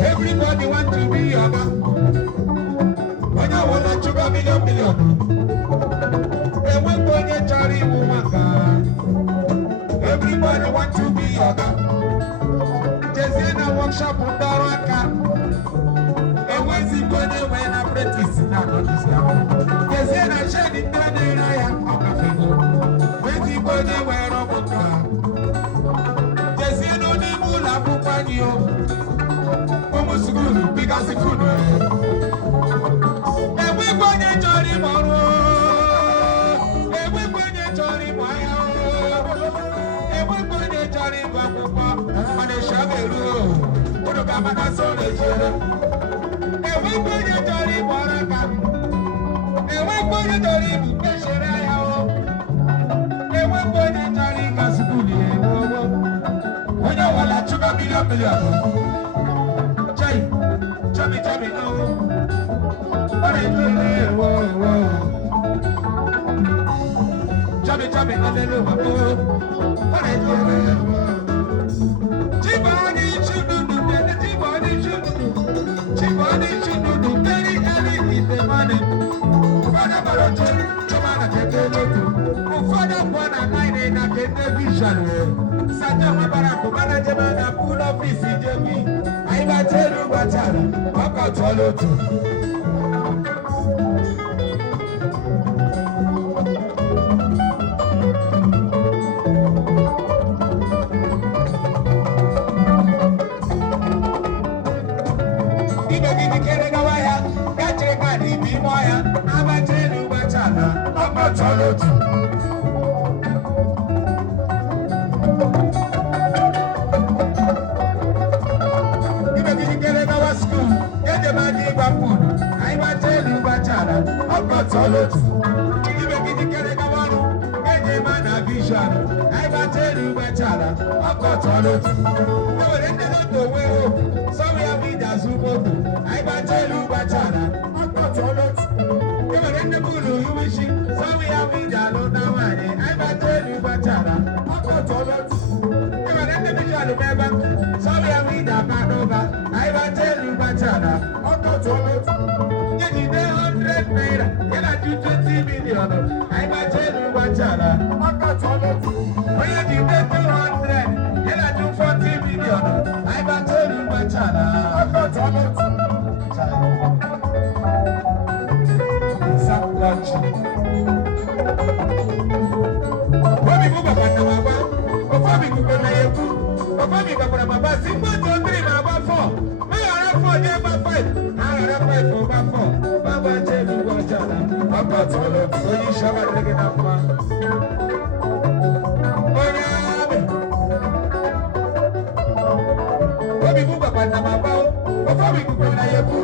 Everybody want to be your man. When I want to sugar million. And when you carry woman, everybody want to be your man. Just in a workshop on Daraka. And when you go there when I practice now, just in a shady day, I am on the finger. When you go there where I'm sukulu bika sukulu ewe kwenye chori moro ewe kwenye chori moya ewe kwenye chori kwakuko mane shaberu kono kama na sole jere ewe kwenye chori moraka ewe kwenye chori bukeshera yao ewe kwenye chori kasukulu ewo onya wala chuka million chai chami no ore jere wo chami no le wo ore jere wo chibani chudu very early in the morning father baroche chomana kekelotu father bona nine na television Sanja Mabarako management na full office jemi aiba telu batara wako tolotu Ibe gidi kere gawaya kache kadi bimoya aba telu batara wako tolotu Tolotu, ibe gidi kere kawaru, eje mana vision. Aiba telu bachala, oko tolotu. Ewe rende no towe o, so we have been azumoto. Aiba telu bachala, oko tolotu. Ewe rende bulu yumishi, so we have been alona wane. Aiba telu bachala, oko tolotu. Ewe rende vision beba, so we have been apanova. Aiba telu bachala, oko tolotu. Naira, yela do 20 million. I'm a tell you what chala. Oko tolotu. When you give them 200, yela do 40 million. I'm a tell you what chala. Oko tolotu. Exact. Obi buba panda baba. Obi buba na yeku. Obi buba baba. Simba to 3 baba 4. Me ara 4 je ba 5. Ara 5 for ba 4. Baba tell you what chala. Oko tolotu. Oyi shaba rege na kwa. Obi buba panda baba. Obi buba na yeku.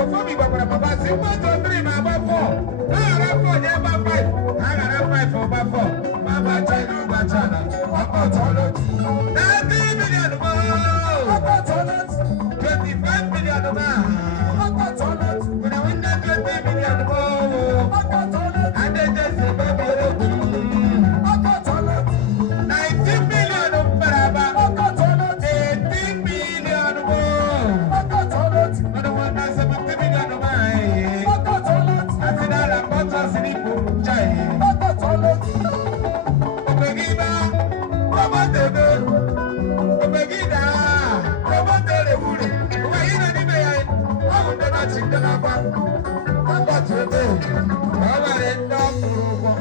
Obi buba baba. Simba to 3 baba 4. Ara 4 je ba 5. Ara 5 for ba 4. Baba tell you what chala. Oko tolotu. 30 million more. Oko tolotu. 25 million more. Oko tolotu. When I win that 20 million more. Oko tolotu. And then just say baby Oko tolotu. 19 million baraba. Oko tolotu. 18 million more. Oko tolotu. When I win that 70 million more. Oko tolotu. I see that I'm not just sleeping. Chai. Oko tolotu. Obegiba. Obotebe. Obegida. Obotele wuri. Wayina ni meya. Awunde na chindela kwa. Obotebe. Aware ndo kuruko.